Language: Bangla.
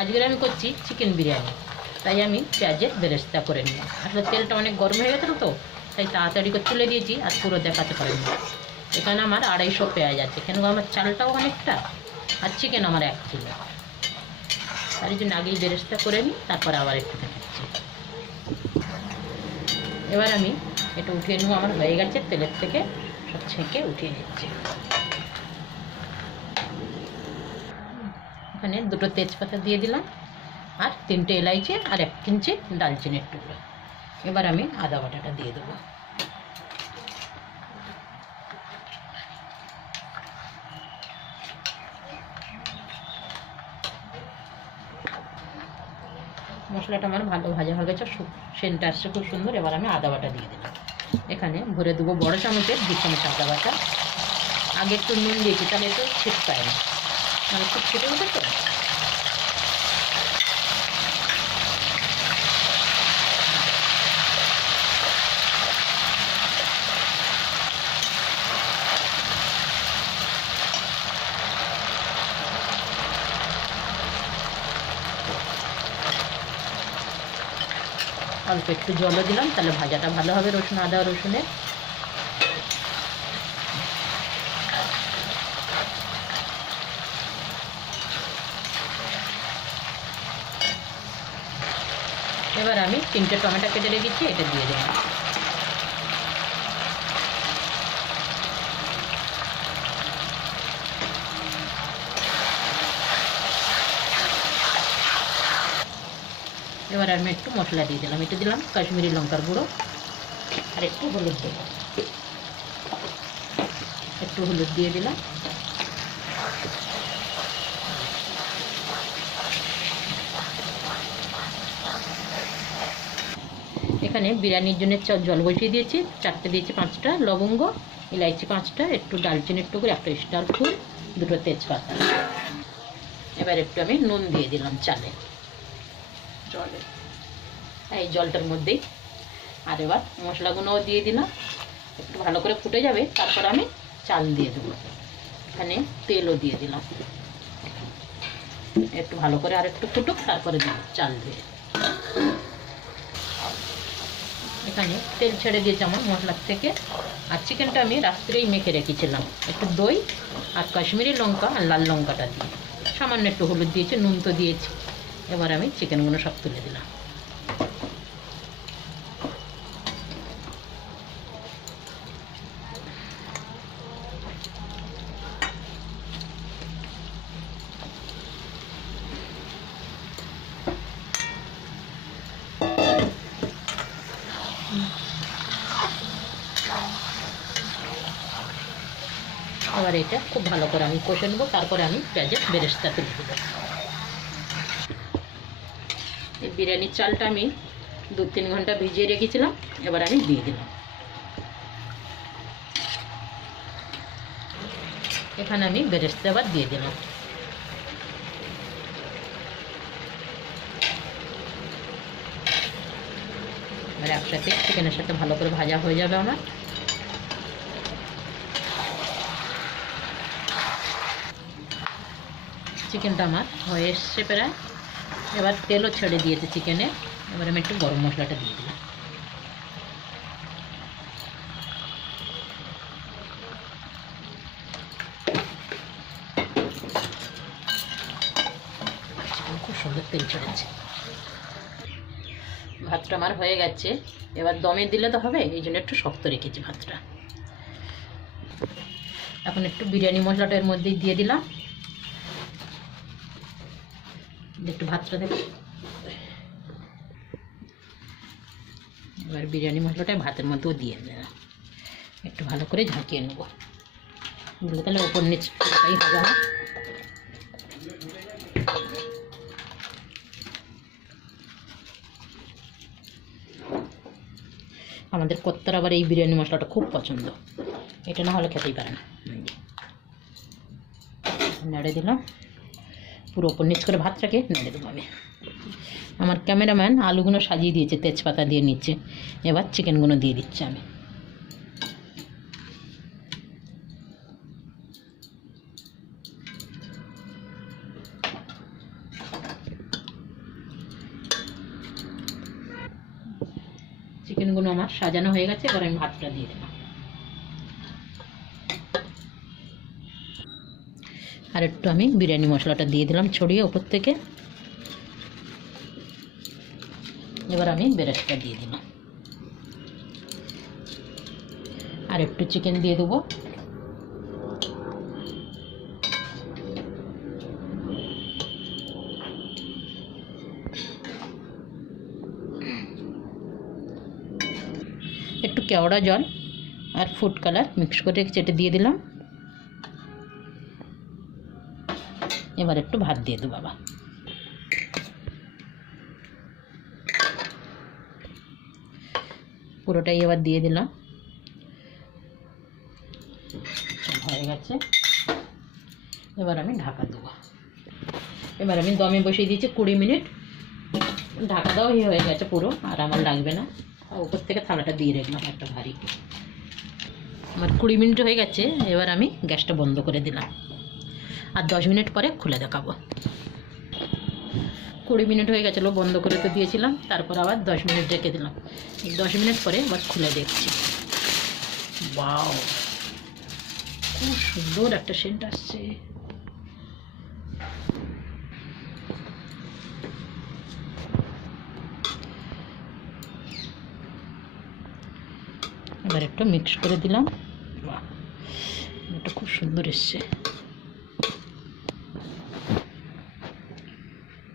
আজকের আমি করছি চিকেন বিরিয়ানি, তাই আমি পেঁয়াজের বেরেস্তা করে নিই। আসলে তেলটা অনেক গরম হয়ে গেছে তো, তাই তাড়াতাড়ি করে তুলে দিয়েছি আর পুরো দেখাতে পারিনি। এখানে আমার 250 পেঁয়াজ আছে, কেন আমার চালটাও অনেকটা আর চিকেন আমার 1 কিলো, তার জন্য আগেই বেরেস্তা করে নিই, তারপর আবার একটু দেখাচ্ছি। এবার আমি এটা উঠিয়ে নেবো, আমার হয়ে গেছে, তেলের থেকে সব ছেঁকে উঠিয়ে নিচ্ছি। এখানে 2টো তেজপাতা দিয়ে দিলাম আর 3টে এলাইচি আর 1 ইঞ্চি দালচিনির টুকরো। এবার আমি আদা বাটাটা দিয়ে দেবো। মশলাটা আমার ভালো ভাজা হয়ে গেছে, সেন্টটা আসছে খুব সুন্দর। এবার আমি আদা বাটা দিয়ে দিলাম। এখানে ভরে দেবো বড় চামচের 2 চামচ আদা বাটা। আগে একটু নুন দিয়েছি, তাহলে একটু ছিট পায় না, মানে খুব ছিটে উঠে তো। অল্প একটু জলও দিলাম, তাহলে ভাজাটা ভালো হবে রসুন আদা রসুনের। এবার আমি 3টে টমেটো কেটে রেখেছি, এটা দিয়ে দেবো। এবার আমি একটু মশলা দিয়ে দিলাম, এটা দিলাম কাশ্মীরি লঙ্কার গুঁড়ো আর একটু হলুদ দেবো। একটু হলুদ দিয়ে দিলাম। এখানে বিরিয়ানির জন্য জল বসিয়ে দিয়েছি, 4টে দিয়েছি, 5টা লবঙ্গ, ইলাইচি 5টা, একটু দালচিনির টুকরো, 1টা স্টার ফুল, 2টো তেজপাতা। এবার একটু আমি নুন দিয়ে দিলাম চালে, এই জলটার মধ্যেই। আর এবার মশলাগুলোও দিয়ে দিলাম, একটু ভালো করে ফুটে যাবে, তারপর আমি চাল দিয়ে দেবো। এখানে তেলও দিয়ে দিলাম, একটু ভালো করে আর একটু ফুটুক, তারপরে দেবো চাল দিয়ে। এখানে তেল ছেড়ে দিয়েছে আমার মশলার থেকে। আর চিকেনটা আমি রাত্রেই মেখে রেখেছিলাম, একটু দই আর কাশ্মীরি লঙ্কা আর লাল লঙ্কাটা দিয়ে, সামান্য একটু হলুদ দিয়েছি, নুন তো দিয়েছি। এবার আমি চিকেনগুলো সব তুলে দিলাম। এবার এটা খুব ভালো করে আমি কষে নেবো, তারপরে আমি পেঁয়াজের বেরেস্তা তুলে দেবো। এই বিরিয়ানির চালটা আমি 2-3 ঘন্টা ভিজিয়ে রেখেছিলাম, এবার আমি দিয়ে দিলাম। এখানে আমি বেরেস্তা আবার দিয়ে দিলাম। এবার একসাথে চিকেনের সাথে ভালো করে ভাজা হয়ে যাবে আমার। চিকেনটা আমার হয়ে এসছে প্রায়, এবার তেলও ছেড়ে দিয়েছে চিকেনে। এবার আমি একটু গরম মশলাটা দিয়ে দিলাম। খুব সুন্দর তেল ছেড়েছে। ভাতটা আমার হয়ে গেছে, এবার দমে দিলে তো হবে, এই জন্য একটু শক্ত রেখেছি ভাতটা। এখন একটু বিরিয়ানি মশলাটা এর মধ্যেই দিয়ে দিলাম, একটু ভাতটা দেখো। এবার বিরিয়ানি মশলাটা ভাতের মধ্যেও দিয়ে দিলাম, একটু ভালো করে ঝাঁকিয়ে নেবো, দিলে তাহলে ওপর নিচ পুরোটাই হবে আমার। আমাদের কত্তার আবার এই বিরিয়ানি মশলাটা খুব পছন্দ, এটা না হলে খেতেই পারে না। নেড়ে দিলাম, পুরো ওপর নিচ করে ভাতটাকে নেড়ে দেবো আমি। আমার ক্যামেরাম্যান আলুগুলো সাজিয়ে দিয়েছে তেজপাতা দিয়ে নিচ্ছে, এবার চিকেনগুলো দিয়ে দিচ্ছি আমি। চিকেনগুলো আমার সাজানো হয়ে গেছে, এবার আমি ভাতটা দিয়ে দিলাম। আর একটু আমি বিরিয়ানি মশলাটা দিয়ে দিলাম ছড়িয়ে উপর থেকে। এবার আমি বেরেস্তা দিয়ে দিলাম, আর একটু চিকেন দিয়ে দেবো। একটু কেওড়া জল আর ফুড কালার মিক্স করে চেটে দিয়ে দিলাম। এবার একটু ভাত দিয়ে দেবো বাবা। পুরোটাই এবার দিয়ে দিলাম। হয়ে গেছে, এবার আমি ঢাকা দেবো। এবার আমি দমে বসিয়ে দিয়েছি 20 মিনিট। ঢাকা দেওয়া হয়ে গেছে পুরো, আর আমার লাগবে না। উপর থেকে থালাটা দিয়ে রাখলাম একটা ভারী। আমার 20 মিনিট হয়ে গেছে, এবার আমি গ্যাসটা বন্ধ করে দিলাম, আর 10 মিনিট পরে খুলে দেখাবো। 20 মিনিট হয়ে গেছিলো, বন্ধ করে তো দিয়েছিলাম, তারপর আবার 10 মিনিট রেখে দিলাম। 10 মিনিট পরে আবার খুলে দেখছি। ওয়াও, খুব সুন্দর একটা সেন্ট আসছে। এবার একটু মিক্স করে দিলাম। বাহ, এটা খুব সুন্দর এসছে।